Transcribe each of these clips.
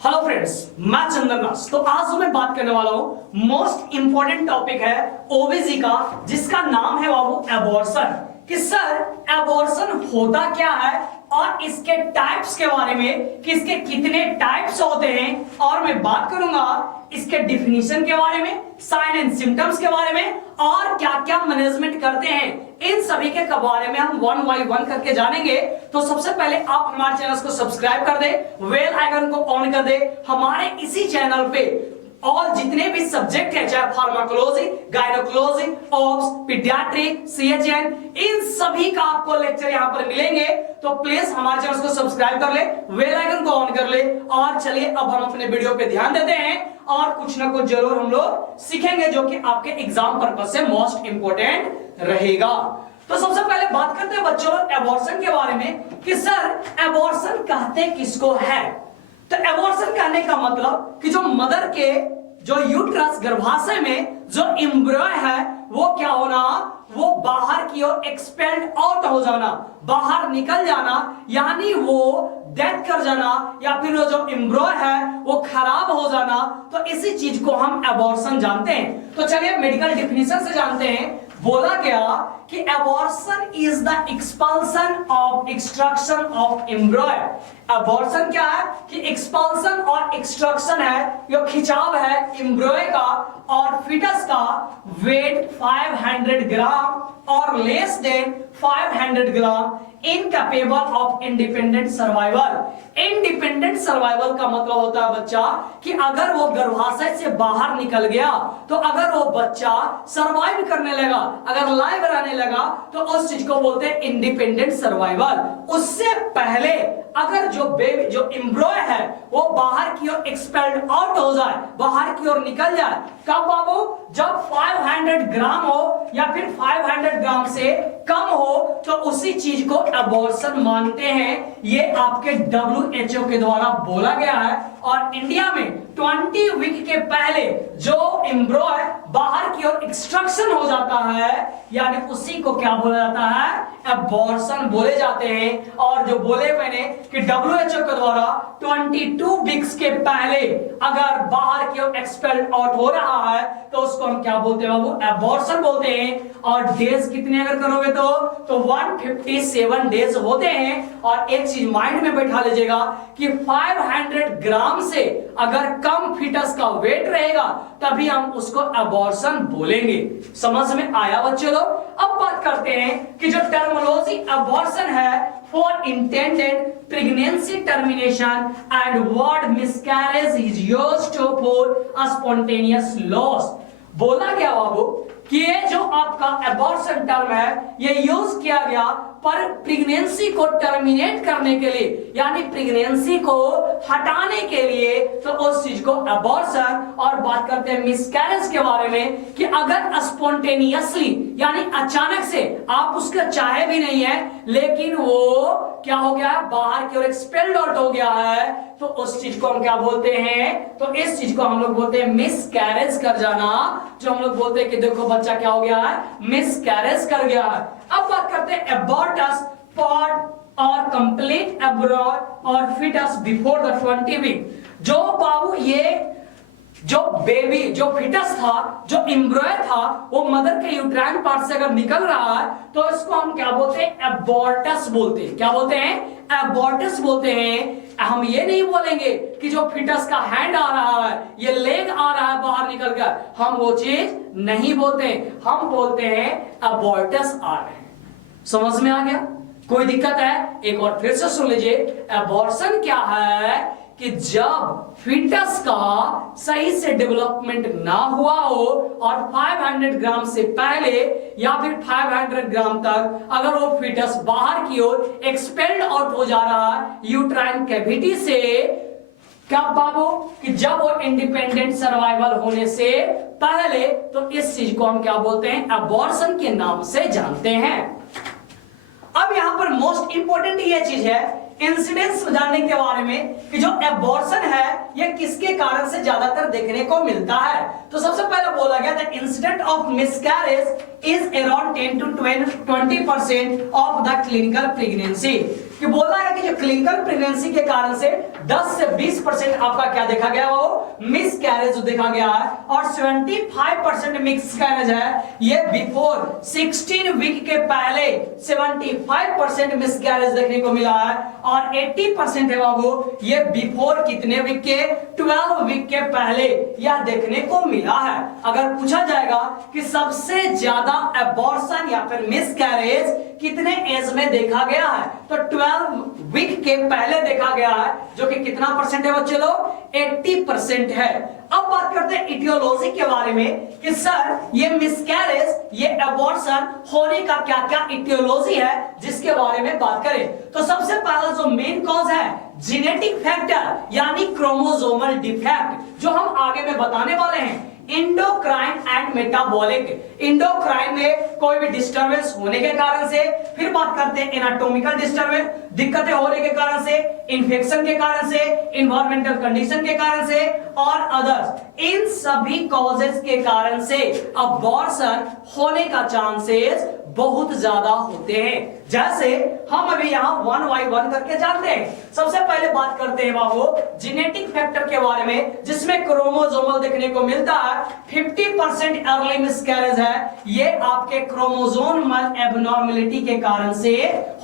Hello friends, मैं चंदन दास। तो आज मैं बात करने वाला हूं मोस्ट इंपॉर्टेंट टॉपिक है ओबीसी का, जिसका नाम है बाबू एबॉर्शन। कि सर एबॉर्शन होता क्या है और इसके टाइप्स के बारे में कि इसके कितने टाइप्स होते हैं, और मैं बात करूंगा इसके डिफिनीशन के बारे में, साइन एंड सिम्टम्स के बारे में, और क्या क्या मैनेजमेंट करते हैं, इन सभी के बारे में हम वन बाय वन करके जानेंगे। तो सबसे पहले आप हमारे चैनल को सब्सक्राइब कर दे, बेल आइकन को ऑन कर दे। हमारे इसी चैनल पे और जितने भी सब्जेक्ट है, चाहे pharmacology, gynaecology, obs, paediatric, CHN, इन सभी का आपको लेक्चर यहाँ पर मिलेंगे। तो प्लीज हमारे चैनल को सब्सक्राइब कर ले, बेल आइकन को ऑन कर ले। और चलिए अब हम अपने वीडियो पे ध्यान देते हैं और कुछ ना कुछ जरूर हम लोग सीखेंगे जो कि आपके एग्जाम पर्पस से मोस्ट इंपोर्टेंट रहेगा। तो सबसे पहले बात करते हैं बच्चों एबॉर्शन के बारे में कि सर एबॉर्शन कहते किसको है। तो एबॉर्शन कहने का मतलब कि जो मदर के जो यूट्रस गर्भाशय में जो एम्ब्रियो है वो क्या होना, वो बाहर की ओर एक्सपेल्ड आउट हो जाना, बाहर निकल जाना, यानी वो डेथ कर जाना, या फिर वो जो एम्ब्रियो है वो खराब हो जाना। तो इसी चीज को हम एबॉर्शन जानते हैं। तो चलिए मेडिकल डिफिनीशन से जानते हैं। बोला गया कि abortion is the expulsion of extraction of embryo. Abortion क्या है कि एक्सपल्सन और एक्सट्रक्शन है, जो खिंचाव है एम्ब्रियो का और फीटस का वेट 500 ग्राम और less than 500 gram, incapable of independent survival. Independent survival का मतलब होता है बच्चा कि अगर वो गर्भाशय से बाहर निकल गया तो अगर वो बच्चा सर्वाइव करने लगा, अगर लाइव रहने लगा, तो उस चीज को बोलते हैं इंडिपेंडेंट सर्वाइवल। उससे पहले अगर जो बेबी जो एम्ब्रियो है वो बाहर की ओर एक्सपेल्ड आउट हो जाए, बाहर की ओर निकल जाए, कब बाबू, जब 500 ग्राम हो या फिर 500 ग्राम से कम हो, तो उसी चीज को एबॉर्शन मानते हैं। ये आपके WHO के द्वारा बोला गया है। और इंडिया में 20 वीक के पहले जो एम्ब्रियो है बाहर की ओर एक्सट्रक्शन हो जाता है, यानी उसी को क्या बोला जाता है, एबॉर्शन बोले जाते हैं। और जो बोले मैंने कि WHO के द्वारा 22 वीक्स के पहले अगर बाहर की ओर एक्सपेल्ड आउट हो रहा है तो उसको हम क्या बोलते हैं बाबू, एबॉर्शन बोलते हैं। और डेज कितने अगर करोगे तो 157 डेज होते हैं। और एक चीज माइंड में बैठा लीजिएगा कि 500 ग्राम से अगर कम फीटस का वेट रहेगा तभी हम उसको एबॉर्शन बोलेंगे। समझ में आया बच्चों लोग। अब बात करते हैं कि जो टर्मिनोलॉजी एबॉर्शन है, for intended pregnancy termination and word miscarriage is used to for a spontaneous loss. बोला गया बाबू कि ये जो आपका एबॉर्शन टर्म है ये यूज किया गया पर प्रेगनेंसी को टर्मिनेट करने के लिए, यानी प्रेगनेंसी को हटाने के लिए, तो उस चीज को एबॉर्शन। और बात करते हैं मिसकैरेज के बारे में कि अगर स्पॉन्टेनियसली यानी अचानक से आप उसका चाहे भी नहीं है लेकिन वो क्या हो गया है, बाहर की ओर एक्सपेल्ड आउट हो गया है, तो उस चीज को हम क्या बोलते हैं, तो इस चीज को हम लोग बोलते हैं मिसकैरेज कर जाना। जो हम लोग बोलते हैं कि देखो बच्चा क्या हो गया है, मिसकैरेज कर गया है। अब बात करते हैं एबॉर्टस, पॉट और कंप्लीट एम्ब्रियो और फीटस बिफोर द 20 वीक। जो बाबू ये जो बेबी जो फीटस था, जो एम्ब्रियो था, वो मदर के यूट्राइन पार्ट से अगर निकल रहा है तो इसको हम क्या बोलते हैं, एबॉर्टस बोलते हैं। क्या बोलते हैं, एबॉर्टस बोलते हैं। हम ये नहीं बोलेंगे कि जो फीटस का हैंड आ रहा है, ये लेग आ रहा है बाहर निकल कर, हम वो चीज नहीं बोलते। हम बोलते हैं एबॉर्टस आ रहे हैं। समझ में आ गया? कोई दिक्कत है? एक और फिर से सुन लीजिए। एबॉर्शन क्या है कि जब फीटस का सही से डेवलपमेंट ना हुआ हो और 500 ग्राम से पहले या फिर 500 ग्राम तक अगर वो फीटस बाहर की ओर एक्सपेल्ड आउट हो जा रहा है यूट्राइन कैविटी से, क्या बाबू, कि जब वो इंडिपेंडेंट सर्वाइवल होने से पहले, तो इस चीज को हम क्या बोलते हैं, एबॉर्शन के नाम से जानते हैं। अब यहां पर मोस्ट इंपोर्टेंट ये चीज है इंसिडेंस जानने के बारे में कि जो एबॉर्शन है ये किसके कारण से ज्यादातर देखने को मिलता है? तो सबसे पहले बोला गया the incident of miscarriage is around 10 to 20% of the clinical pregnancy. कि बोला है कि जो क्लिनिकल प्रेगनेंसी के कारण से 10 से 20% आपका क्या देखा गया, वो मिसकैरेज देखा गया है, और 75% मिसकैरेज है ये बिफोर 16 वीक के पहले 75% मिसकैरेज देखने को मिला है, और 80% है बाबू ये बिफोर कितने वीक के, 12 वीक के पहले यह देखने को मिला है। अगर पूछा जाएगा कि सबसे ज्यादा एबॉर्शन या फिर मिसकैरेज कितने एज में देखा गया है, तो 12 वीक के पहले देखा गया है, जो कि कितना परसेंट है बच्चे लोग, 80% है। अब बात करते हैं इटियोलॉजी के बारे में कि सर ये मिसकैरेज, ये एबॉर्शन होने का क्या क्या इटियोलॉजी है, जिसके बारे में बात करें तो सबसे पहला जो मेन कॉज है जेनेटिक फैक्टर यानी क्रोमोसोमल डिफेक्ट, जो हम आगे में बताने वाले हैं। इंडोक्राइन एंड मेटाबॉलिक, इंडोक्राइन में कोई भी डिस्टरबेंस होने के कारण से, फिर बात करते हैं एनाटॉमिकल डिस्टरबेंस, दिक्कतें होने के कारण से, इन्फेक्शन के कारण से, इन्वायरमेंटल कंडीशन के कारण से और अदर्स, इन सभी कॉजेस के कारण से अबॉर्शन होने का चांसेस बहुत ज्यादा होते हैं। जैसे हम अभी यहाँ 1 by 1 करके जानते हैं। सबसे पहले बात करते हैं बाबू जेनेटिक फैक्टर के बारे में, जिसमें क्रोमोसोमल देखने को मिलता है। 50% अर्ली मिसकैरेज है, ये आपके क्रोमोसोमल एबनॉर्मलिटी के कारण से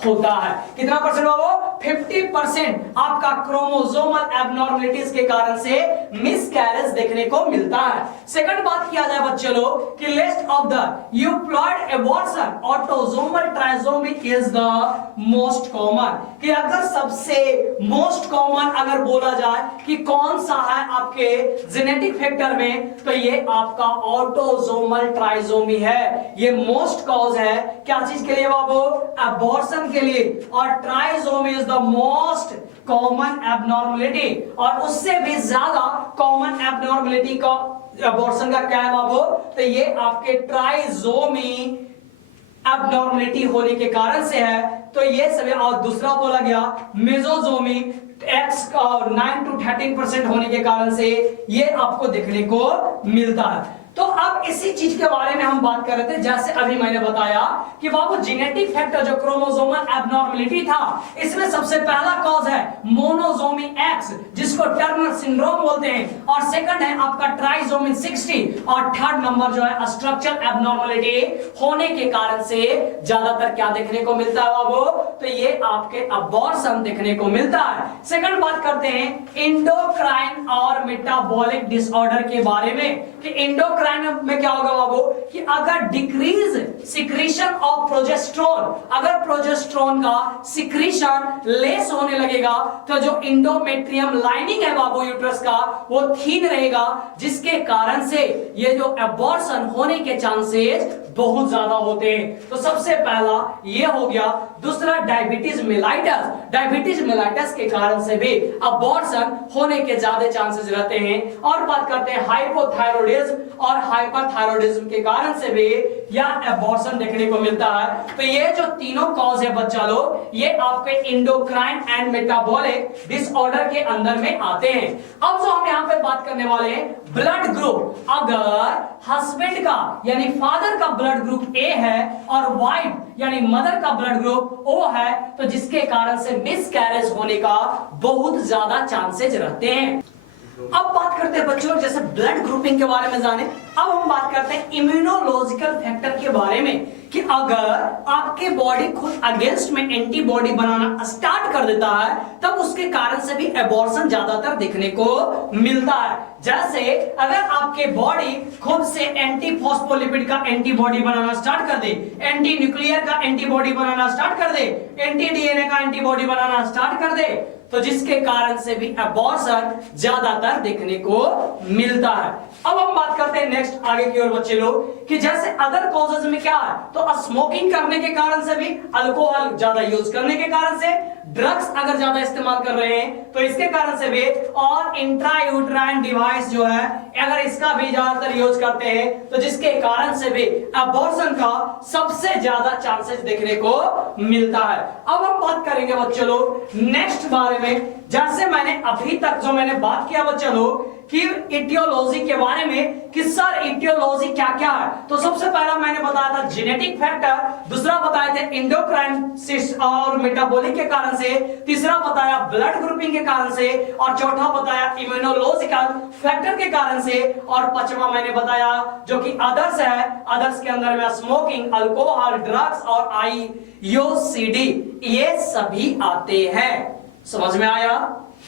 होता है। कितना परसेंट बाबू, 50% आपका क्रोमोसोमल एबनॉर्मलिटीज के कारण से मिसकैरेज देखने को मिलता है। सेकंड बात किया जाए बच्चे लोग कि list of the euploid abortion autosomal trisomy is the most common, कि अगर सबसे मोस्ट कॉमन अगर बोला जाए कि कौन सा है आपके जेनेटिक फैक्टर में, तो ये आपका ऑटोसोमल ट्राइसोमी है। ये मोस्ट कॉज है क्या चीज के लिए बाबू, एबॉर्शन के लिए, और trisomy is the most common abnormality, और उससे भी ज्यादा कॉमन एबनॉर्मलिटी का एबॉर्शन का क्या है बाबू, तो ये आपके ट्राइसोमी एबनॉर्मलिटी होने के कारण से है। तो ये सभी, और दूसरा बोला गया मेसोजोमी X का 9 to 13% होने के कारण से ये आपको देखने को मिलता है। तो अब इसी चीज के बारे में हम बात कर रहे थे, जैसे अभी मैंने बताया कि बाबू जेनेटिक फैक्टर जो क्रोमोसोमल एबनॉर्मलिटी था, इसमें सबसे पहला कॉज है मोनोसोमी X, जिसको टर्नर सिंड्रोम बोलते हैं, और सेकंड है आपका ट्राइसोमी 60, और थर्ड नंबर जो है स्ट्रक्चरल एबनॉर्मलिटी होने के कारण से ज्यादातर क्या देखने को मिलता है बाबू, तो ये आपके अबॉर्शन देखने को मिलता है। सेकंड बात करते हैं इंडोक्राइन और मेटाबॉलिक डिसऑर्डर के बारे में कि इंडोक्राइन में क्या होगा बाबू, कि अगर डिक्रीज सिक्रीशन ऑफ प्रोजेस्टेरोन, अगर प्रोजेस्टेरोन का सिक्रीशन लेस होने लगेगा, तो जो इंडोमेट्रियम लाइनिंग है बाबू यूट्रस का, वो थीन रहेगा, जिसके कारण से ये जो एबॉर्शन होने के चांसेस बहुत ज्यादा होते हैं। तो सबसे पहला ये हो गया। दूसरा डायबिटीज मेलाइटस, डायबिटीज मेलाइटस के कारण से भी अबॉर्शन होने के ज्यादा चांसेस रहते हैं। और बात करते हैं हाइपोथायरॉयडिज्म और हाइपरथायरॉयडिज्म के कारण से भी यह एबॉर्शन देखने को मिलता है। तो ये जो तीनों कॉज है बच्चा लोग, ये आपके इंडोक्राइन एंड मेटाबॉलिक डिसऑर्डर के अंदर में आते हैं। अब जो हम यहाँ पे बात करने वाले हैं ब्लड ग्रुप, अगर हस्बैंड का यानी फादर का ब्लड ग्रुप ए है और वाइफ यानी मदर का ब्लड ग्रुप ओ है, तो जिसके कारण से मिसकैरेज होने का बहुत ज्यादा चांसेस रहते हैं। अब बात करते हैं बच्चों जैसे ब्लड ग्रुपिंग के बारे में जाने, अब हम बात करते हैं इम्यूनोलॉजिकल फैक्टर के बारे में कि अगर आपके बॉडी खुद अगेंस्ट में एंटीबॉडी बनाना स्टार्ट कर देता है, तब उसके कारण से भी एबॉर्शन ज्यादातर देखने को मिलता है। जैसे अगर आपके बॉडी खुद से एंटी फॉस्फोलिपिड का एंटीबॉडी बनाना स्टार्ट कर दे, एंटी न्यूक्लियर का एंटीबॉडी बनाना स्टार्ट कर दे, एंटी डीएनए का एंटीबॉडी बनाना स्टार्ट कर दे, तो जिसके कारण से भी एबॉर्शन ज्यादातर देखने को मिलता है। अब हम बात करते हैं नेक्स्ट आगे की ओर बच्चे लोग कि जैसे अदर कॉजेज में क्या है, तो स्मोकिंग करने के कारण से भी, अल्कोहल ज्यादा यूज करने के कारण से, ड्रग्स अगर ज्यादा इस्तेमाल कर रहे हैं तो इसके कारण से भी, और इंट्रायूट्राइन डिवाइस जो है अगर इसका भी ज्यादातर यूज करते हैं तो जिसके कारण से भी अबॉर्शन का सबसे ज्यादा चांसेस देखने को मिलता है। अब हम बात करेंगे बच्चों लोग नेक्स्ट बारे में, जैसे मैंने अभी तक जो मैंने बात किया बच्चों लोग कि इटियोलॉजी के बारे में कि सर इटियोलॉजी क्या क्या है, तो सबसे पहला मैंने बताया था जेनेटिक फैक्टर, दूसरा बताए थे एंडोक्राइन और मेटाबॉलिक के कारण से, तीसरा बताया ब्लड ग्रुपिंग के कारण से, और चौथा बताया इम्यूनोलॉजिकल फैक्टर के कारण से, और पांचवा मैंने बताया जो कि अदर्स है, अदर्स के अंदर में स्मोकिंग, अल्कोहल, ड्रग्स और आईओसीडी ये सभी आते हैं। समझ में आया?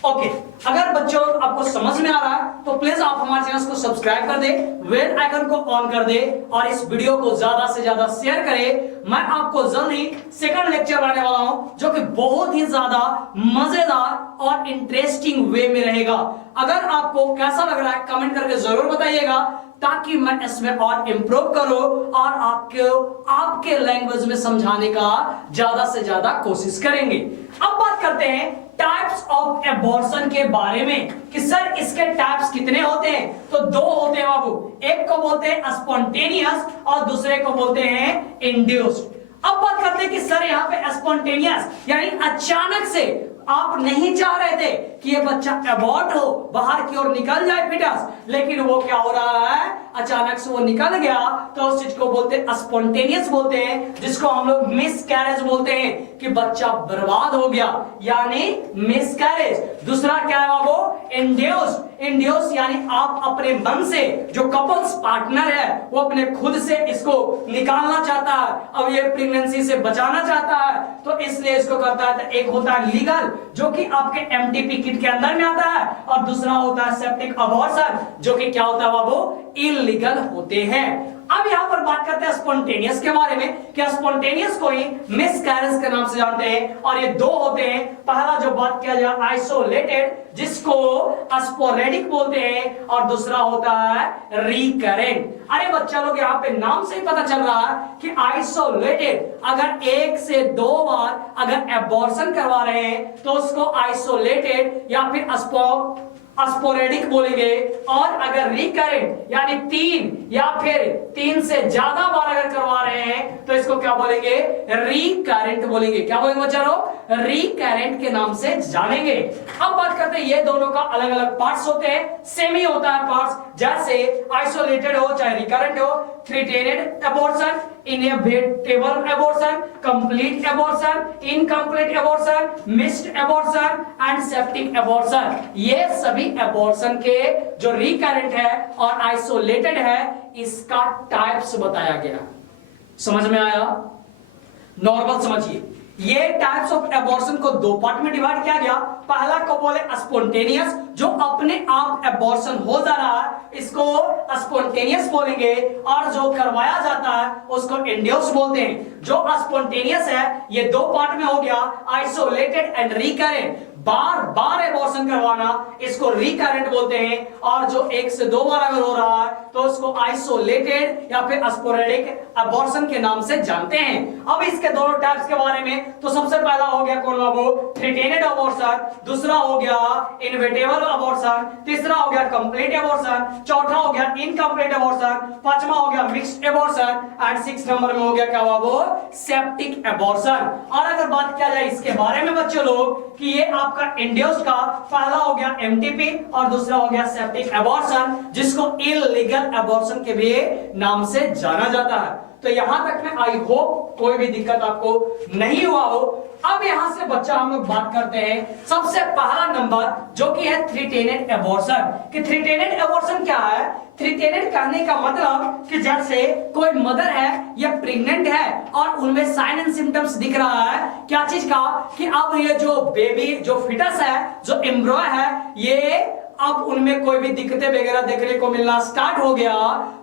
ओके, अगर बच्चों आपको समझ में आ रहा है तो प्लीज आप हमारे चैनल को सब्सक्राइब कर दे, बेल आइकन को ऑन कर दे और इस वीडियो को ज्यादा से ज्यादा शेयर करें। मैं आपको जल्दी सेकंड लेक्चर लाने वाला हूं जो कि बहुत ही ज्यादा मजेदार और इंटरेस्टिंग वे में रहेगा। अगर आपको कैसा लग रहा है कमेंट करके जरूर बताइएगा ताकि मैं इसमें और इंप्रूव करूं और आपके लैंग्वेज में समझाने का ज्यादा से ज्यादा कोशिश करेंगे। अब बात करते हैं टाइप्स ऑफ एबॉर्शन के बारे में कि सर इसके टाइप्स कितने होते हैं, तो दो होते हैं बाबू, एक को बोलते हैं स्पॉन्टेनियस और दूसरे को बोलते हैं इंड्यूस्ड। अब बात करते हैं कि सर यहाँ पे स्पॉन्टेनियस यानी अचानक से आप नहीं चाह रहे थे कि ये बच्चा एबॉर्ट हो, बाहर की ओर निकल जाए फिटस, लेकिन वो क्या हो रहा है अचानक से वो निकल गया, तो उस चीज को बोलते हैं स्पॉन्टेनियस बोलते हैं, जिसको हम लोग मिसकैरेज बोलते हैं कि बच्चा बर्बाद हो गया यानी मिसकैरेज। दूसरा क्या है वो इंड्यूस्ड, इंड्यूस यानी आप अपने मन से जो कपल्स पार्टनर है वो अपने खुद से इसको निकालना चाहता है, अब ये प्रेगनेंसी से बचाना चाहता है तो इसलिए इसको करता है। एक होता है लीगल जो कि आपके एमटीपी किट के अंदर में आता है, और दूसरा होता है सेप्टिक अबॉर्शन जो कि क्या होता है बाबू इलीगल होते हैं। अब यहां पर बात करते हैं स्पॉन्टेनियस के बारे में कि स्पॉन्टेनियस को ही मिसकैरेज के नाम से जानते हैं, और ये दो होते हैं। पहला जो बात किया जाए आइसोलेटेड जिसको स्पोरेडिक बोलते हैं, और दूसरा होता है रिकरेंट। अरे बच्चा लोग यहाँ पे नाम से ही पता चल रहा है कि आइसोलेटेड अगर एक से दो बार अगर एबॉर्शन करवा रहे हैं तो उसको आइसोलेटेड या फिर स्पोरेडिक बोलेंगे, और अगर रिकरेंट यानी तीन या फिर तीन से ज्यादा बार अगर करवा रहे हैं तो इसको क्या बोलेंगे रिकरेंट बोलेंगे। क्या बोलेंगे बच्चा लोग? रिकरेंट के नाम से जानेंगे। अब बात करते हैं ये दोनों का अलग अलग पार्ट्स होते हैं, सेम ही होता है पार्ट्स, जैसे आइसोलेटेड हो चाहे रिकरेंट हो, threatened abortion, inevitable abortion, complete abortion, incomplete abortion, missed abortion and septic abortion. ये सभी एबॉर्शन के जो रिकरेंट है और आइसोलेटेड है इसका टाइप्स बताया गया। समझ में आया? नॉर्मल समझिए, ये टाइप्स ऑफ एबॉर्शन को दो पार्ट में डिवाइड किया गया। पहला को बोले स्पॉन्टेनियस जो अपने आप एबॉर्शन हो जा रहा है इसको स्पॉन्टेनियस बोलेंगे, और जो करवाया जाता है उसको इंड्यूस बोलते हैं। जो स्पॉन्टेनियस है ये दो पार्ट में हो गया, isolated and recurrent, bar bar abortion करवाना इसको रिकरेंट बोलते हैं, और जो एक से दो बार अगर हो रहा है तो उसको आइसोलेटेड या फिर स्पोरेडिक एबॉर्शन के नाम से जानते हैं। अब इसके दोनों टाइप्स के बारे में तो सबसे पहला हो गया कौन बाबू थ्री-टेनेड एबॉर्शन, दूसरा हो गया इनएविटेबल एबॉर्शन, तीसरा हो गया कंप्लीट एबॉर्शन, चौथा हो गया इनकम्प्लीट एबॉर्शन, पांचवा हो गया मिक्स्ड एबॉर्शन एंड 6 नंबर में हो गया क्या बाबू सेप्टिक एबॉर्शन। और अगर बात किया जाए इसके बारे में बच्चों लोग कि ये आपका इंड्यूस्ड का पहला हो गया एमटीपी और दूसरा हो गया सेप्टिक एबॉर्शन जिसको इलीगल एबॉर्शन के भी नाम से जाना जाता है। तो यहां तक में आई होप कोई भी दिक्कत आपको नहीं हुआ हो। अब यहां से बच्चा हम लोग बात करते हैं सबसे पहला नंबर जो कि है थ्री-टेनेड एबॉर्शन। कि थ्री-टेनेड एबॉर्शन क्या है? थ्री-टेनेड कहने का मतलब कि जैसे कोई मदर है या प्रेग्नेंट है और उनमें साइन एंड सिम्टम्स दिख रहा है क्या चीज का कि अब ये जो बेबी जो फिटस है जो एम्ब्रॉय है ये अब उनमें कोई भी दिक्कतें वगैरह देखने को मिलना स्टार्ट हो गया,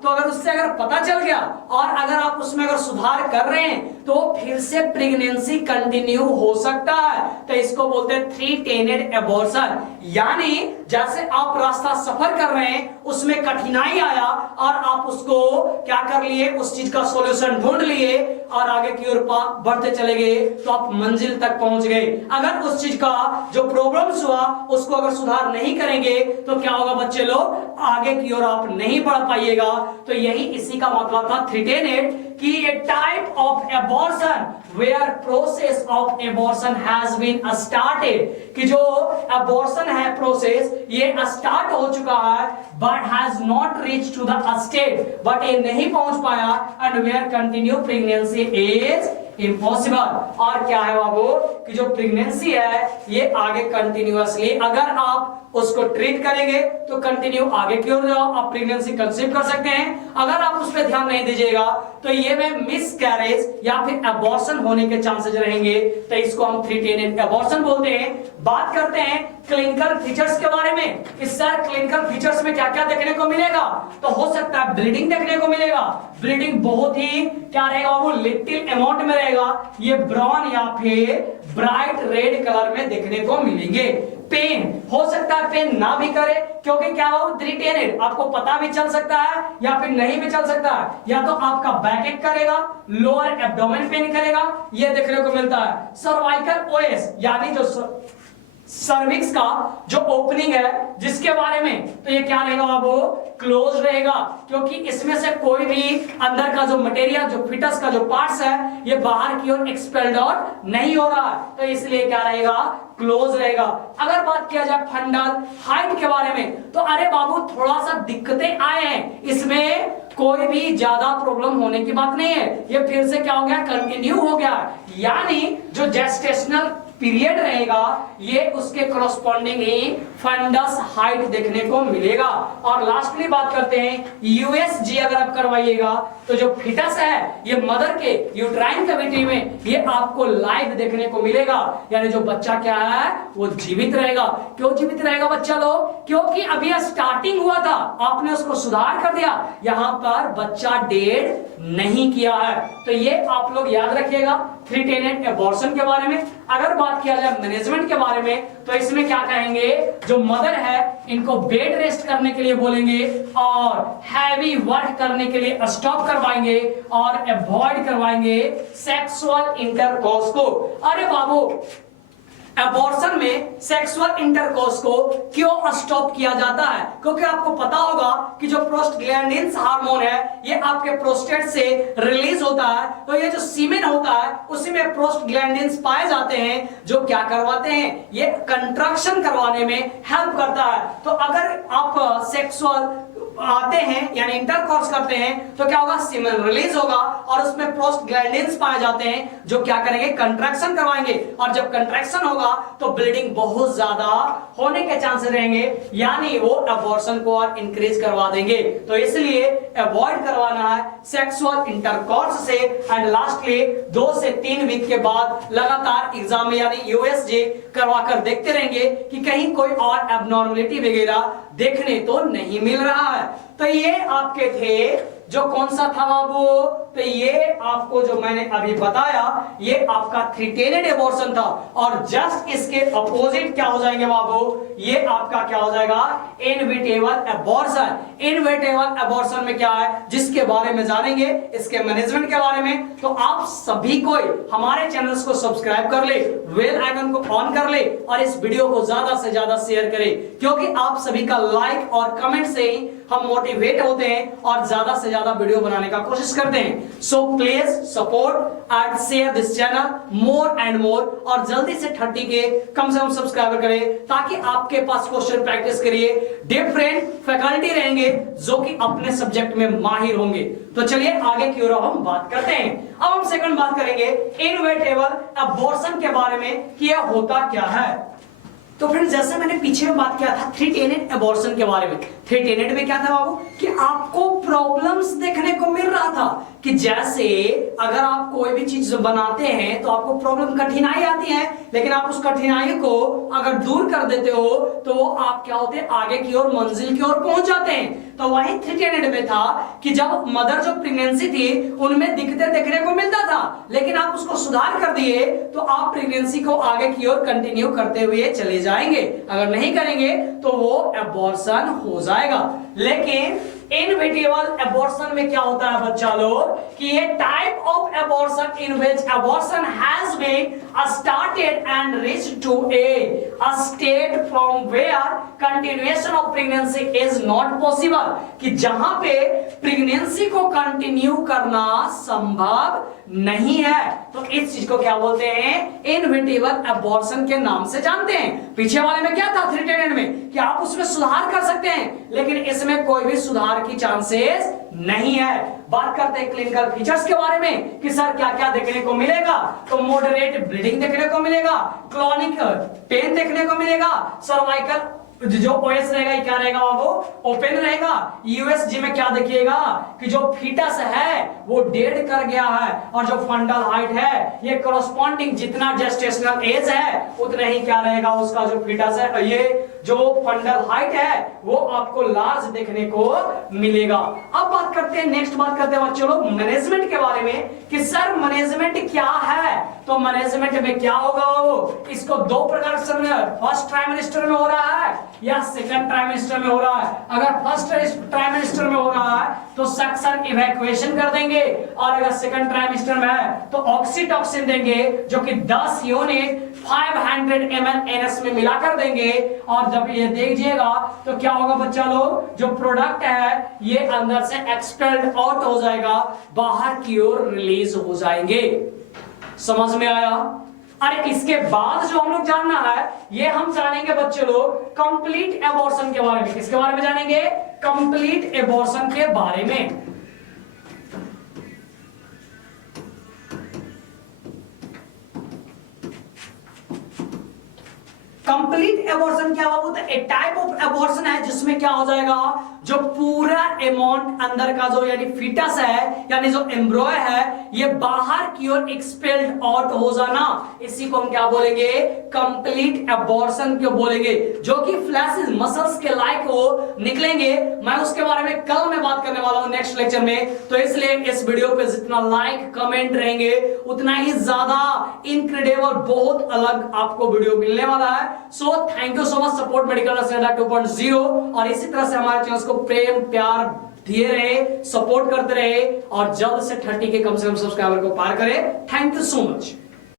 तो अगर उससे अगर पता चल गया और अगर आप उसमें अगर सुधार कर रहे हैं तो फिर से प्रेगनेंसी कंटिन्यू हो सकता है। तो इसको बोलते हैं थ्री-टेनेड एबॉर्शन। यानी जैसे आप रास्ता सफर कर रहे हैं उसमें कठिनाई आया और आप उसको क्या कर लिए उस चीज का सॉल्यूशन ढूंढ लिए, और आगे की ओर बढ़ते चले गए तो आप मंजिल तक पहुंच गए। अगर उस चीज का जो प्रॉब्लम्स हुआ उसको अगर सुधार नहीं करेंगे तो क्या होगा बच्चे लोग, आगे की ओर आप नहीं बढ़ पाइएगा। तो यही इसी का मतलब था 310 कि a type of abortion where process of abortion has been started, कि जो एबॉर्शन है प्रोसेस ये स्टार्ट हो चुका है but has not reach to the state, but ये नहीं पहुंच पाया, and where continue pregnancy is impossible. और क्या है बाबू कि जो प्रेगनेंसी है ये आगे कंटिन्यूअसली अगर आप उसको ट्रीट करेंगे तो कंटिन्यू आगे की ओर जाओ, आप प्रेगनेंसी कंसीव कर सकते हैं। अगर आप उस पर ध्यान नहीं दीजिएगा तो ये में मिसकैरेज या फिर एबॉर्शन होने के चांसेस रहेंगे, तो इसको हम 310 एबॉर्शन बोलते हैं। बात करते हैं क्लिनिकल फीचर्स के बारे में। इस सर क्लिनिकल फीचर्स में क्या क्या देखने को मिलेगा, तो हो सकता है ब्लीडिंग देखने को मिलेगा। ब्लीडिंग बहुत ही क्या रहेगा वो लिटिल अमाउंट में रहेगा, ये ब्राउन या फिर ब्राइट रेड कलर में देखने को मिलेंगे। पेन हो सकता है पेन ना भी करे, क्योंकि क्या हो 310 आपको पता भी चल सकता है या फिर नहीं भी चल सकता है, या तो आपका बैक एक करेगा, लोअर एब्डोमेन पेन करेगा, ये देखने को मिलता है। सर्वाइकल ओएस यानी जो सर्विक्स का जो ओपनिंग है जिसके बारे में, तो ये क्या रहेगा बाबू, क्लोज रहेगा, क्योंकि इसमें से कोई भी अंदर का जो मटेरियल जो फिटस का जो पार्ट्स है ये बाहर की ओर एक्सपेल्ड आउट नहीं हो रहा है, तो इसलिए क्या रहेगा, क्लोज रहेगा। अगर बात किया जाए फंडल हाइट के बारे में, तो अरे बाबू थोड़ा सा दिक्कतें आए हैं, इसमें कोई भी ज्यादा प्रॉब्लम होने की बात नहीं है, ये फिर से क्या हो गया, कंटिन्यू हो गया, यानी जो जेस्टेशनल पीरियड रहेगा ये उसके कॉरस्पॉन्डिंग ही फंडस हाइट देखने को मिलेगा। और लास्टली बात करते हैं यूएसजी अगर आप करवाइएगा तो जो फिटस है ये मदर के यूट्राइन कैविटी में ये आपको लाइव देखने को मिलेगा, यानी जो बच्चा क्या है वो जीवित रहेगा। क्यों जीवित रहेगा बच्चा लोग, क्योंकि अभी स्टार्टिंग हुआ था, आपने उसको सुधार कर दिया, यहां पर बच्चा डेड नहीं किया है। तो ये आप लोग याद रखिएगा 310 एबॉर्शन के बारे में। अगर बात किया जाए मैनेजमेंट के बारे में, तो इसमें क्या कहेंगे, जो मदर है इनको बेड रेस्ट करने के लिए बोलेंगे और हैवी वर्क करने के लिए स्टॉप करवाएंगे और अवॉइड करवाएंगे सेक्सुअल इंटरकोर्स को। अरे बाबू एबॉर्शन में सेक्सुअल इंटरकोर्स को क्यों स्टॉप किया जाता है, क्योंकि आपको पता होगा कि जो प्रोस्टाग्लैंडिन्स हार्मोन है ये आपके प्रोस्टेट से रिलीज होता है, तो ये जो सीमेन होता है उसी में प्रोस्टाग्लैंडिन्स पाए जाते हैं जो क्या करवाते हैं, ये कंट्रक्शन करवाने में हेल्प करता है। तो अगर आप सेक्सुअल आते हैं यानी इंटरकोर्स करते हैं तो क्या होगा, सीमेन रिलीज होगा और उसमें प्रोस्टाग्लैंडिन्स पाए जाते हैं जो क्या करेंगे, कंट्रैक्शन करवाएंगे, और जब कंट्रैक्शन होगा तो ब्लीडिंग बहुत ज्यादा होने के चांसेस रहेंगे, यानी वो एबॉर्शन को और इंक्रीज करवा देंगे। तो इसलिए अवॉइड करवाना है सेक्सुअल इंटरकोर्स से। एंड लास्टली 2 से 3 वीक के बाद लगातार एग्जाम यानी यूएसजी करवाकर देखते रहेंगे कि कहीं कोई और एबनॉर्मलिटी वगैरह देखने तो नहीं मिल रहा है। तो ये आपके थे जो कौन सा था बाबू, तो ये आपको जो मैंने अभी बताया ये आपका 310 एबॉर्शन था, और जस्ट इसके अपोजिट क्या हो जाएंगे बाबू, ये आपका क्या हो जाएगा, इनविटेबल एबॉर्शन। इनविटेबल एबॉर्शन में क्या है जिसके बारे में जानेंगे, इसके मैनेजमेंट के बारे में, तो आप सभी को हमारे चैनल्स को सब्सक्राइब कर ले, बेल आइकन को ऑन कर ले और इस वीडियो को ज्यादा से ज्यादा शेयर करें, क्योंकि आप सभी का लाइक और कमेंट से ही हम मोटिवेट होते हैं और ज्यादा से ज्यादा वीडियो बनाने का कोशिश करते हैं। So please support and share this channel more and more, और जल्दी से 30 के कम से कम सब्सक्राइबर करें ताकि आपके पास क्वेश्चन प्रैक्टिस करिए डिफरेंट फैकल्टी रहेंगे जो कि अपने सब्जेक्ट में माहिर होंगे। तो चलिए आगे की ओर हम बात करते हैं। अब हम सेकंड बात करेंगे इनविटेबल एबॉर्शन के बारे में कि यह होता क्या है। तो फ्रेंड्स जैसे मैंने पीछे में बात किया था 310 एबॉर्शन के बारे में, 310 में क्या था बाबू कि आपको प्रॉब्लम्स देखने को मिल रहा था कि जैसे अगर आप कोई भी चीज बनाते हैं तो आपको प्रॉब्लम कठिनाई आती है, लेकिन आप उस कठिनाई को अगर दूर कर देते हो तो आप क्या होते हैं, आगे की ओर मंजिल की ओर पहुंच जाते हैं। तो वही 310 में था कि जब मदर जो प्रेगनेंसी थी उनमें दिक्कतें देखने को मिलता था, लेकिन आप उसको सुधार कर दिए तो आप प्रेगनेंसी को आगे की ओर कंटिन्यू करते हुए चले जाएंगे, अगर नहीं करेंगे तो वो एबॉर्शन हो जाएगा। लेकिन इनविटेबल एबॉर्शन में क्या होता है बच्चा लोग कि ये type of abortion in which abortion has been started and reached to a state from where continuation of pregnancy is not possible, कि जहां पे प्रेगनेंसी को कंटिन्यू करना संभव नहीं है, तो इस चीज को क्या बोलते हैं, इनविटेबल एबॉर्शन के नाम से जानते हैं। पीछे वाले में क्या था, थ्रेटेड में, कि आप उसमें सुधार कर सकते हैं, लेकिन इसमें कोई भी सुधार की चांसेस नहीं है। बात करते हैं क्लिनिकल फीचर्स के बारे में कि सर क्या क्या देखने को मिलेगा, तो मॉडरेट ब्लीडिंग देखने को मिलेगा, क्रोनिक पेन देखने को मिलेगा, सर्वाइकल जो ओएस रहेगा ये क्या रहेगा, वो ओपन रहेगा। यूएसजी में क्या देखिएगा कि जो फीटस है वो डेड कर गया है, और जो फंडल हाइट है ये करस्पॉन्डिंग जितना जेस्टेशनल एज है उतना ही क्या रहेगा उसका जो फीटस है, ये जो फंडल हाइट है वो आपको लार्ज देखने को मिलेगा। अब बात करते हैं, नेक्स्ट बात करते हैं बच्चों लोग मैनेजमेंट के बारे में कि सर मैनेजमेंट क्या है। तो मैनेजमेंट में क्या होगा, वो इसको दो प्रकार से, फर्स्ट ट्राइमेस्टर में हो रहा है या सेकंड ट्राइमेस्टर में हो रहा है। अगर फर्स्ट ट्राइमेस्टर में हो रहा है तो सक्शन इवैक्यूएशन कर देंगे, और अगर सेकंड ट्राइमेस्टर में है तो ऑक्सीटॉक्सिन देंगे जो कि 10 यूनिट 500 ml NS में मिलाकर देंगे। और जब ये देखिएगा तो क्या होगा बच्चा लोग, जो प्रोडक्ट है ये अंदर से एक्सपेल्ड आउट हो जाएगा, बाहर की ओर रिलीज हो जाएंगे। समझ में आया। अरे इसके बाद जो हम लोग जानना है, ये हम जानेंगे बच्चे लोग कंप्लीट एबॉर्शन के बारे में। किसके बारे में जानेंगे, कंप्लीट एबॉर्शन के बारे में। कंप्लीट एबॉर्शन क्या हुआ, तो एक टाइप ऑफ एबॉर्शन है जिसमें क्या हो जाएगा, जो पूरा अमाउंट अंदर का जो यानी फीटस है यानी जो एम्ब्रॉय है ये बाहर की ओर एक्सपेल्ड आउट हो जाना, इसी को हम क्या बोलेंगे, कंप्लीट एबॉर्शन क्यों बोलेंगे, जो कि फ्लैशेस मसल्स के लाइक वो निकलेंगे। मैं उसके बारे में कल मैं बात करने वाला हूं नेक्स्ट लेक्चर में, तो इसलिए इस वीडियो पे जितना लाइक कमेंट रहेंगे उतना ही ज्यादा इनक्रेडिबल बहुत अलग आपको वीडियो मिलने वाला है। So thank you so much support medical 2.0, और इसी तरह से हमारे चैनल को प्रेम प्यार दिए रहे, सपोर्ट करते रहे, और जल्द से 30 के कम से कम सब्सक्राइबर को पार करें। Thank you so much.